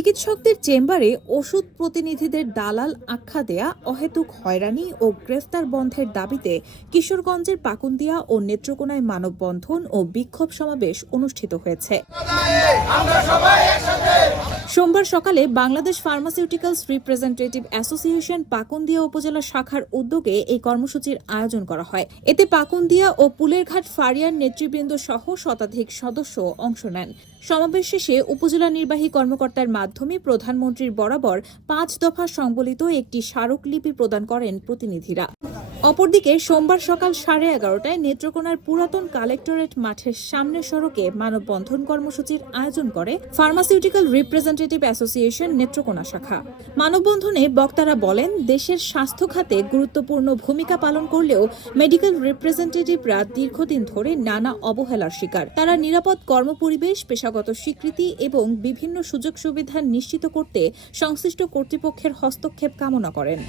চিকিৎসকদের চেম্বারে ওষুধ প্রতিনিধিদের দালাল আখ্যা দেয়া, অহেতুক হয়রানি ও গ্রেফতার বন্ধের দাবিতে কিশোরগঞ্জের পাকুন্দিয়া ও নেত্রকোনায় মানববন্ধন ও বিক্ষোভ সমাবেশ অনুষ্ঠিত হয়েছে। সোমবার সকালে Bangladesh pharmaceuticals representative association Pakundia উপজেলা শাখার উদ্যোগে এই কর্মসূচির আয়োজন করা হয়। এতে পাকুন্দিয়া ও পুলেরঘাট ফারিয়ার নেতৃবৃন্দ সহ শতাধিক সদস্য অংশ নেন। সমাবেশ শেষে উপজেলা নির্বাহী কর্মকর্তার মাধ্যমে প্রধানমন্ত্রীর বরাবর 5 দফা সংবলিত একটি স্মারকলিপি প্রদান করেন প্রতিনিধিরা। অপরদিকে সোমবার সকাল 11:30টায় নেত্রকোনার পুরাতন কালেক্টরেট মাঠের সামনের সড়কে মানববন্ধন কর্মসূচির আয়োজন করে ফার্মাসিউটিক্যাল রিপ্রেজেন্টেটিভ অ্যাসোসিয়েশন নেত্রকোনা শাখা। মানববন্ধনে বক্তারা বলেন, দেশের স্বাস্থ্য খাতে গুরুত্বপূর্ণ ভূমিকা পালন করলেও মেডিকেল রিপ্রেজেন্টেটিভরা দীর্ঘদিন ধরে নানা অবহেলার শিকার। তারা নিরাপদ কর্মপরিবেশ, পেশাগত স্বীকৃতি এবং বিভিন্ন সুযোগ সুবিধা নিশ্চিত করতে সংশ্লিষ্ট কর্তৃপক্ষের হস্তক্ষেপ কামনা করেন।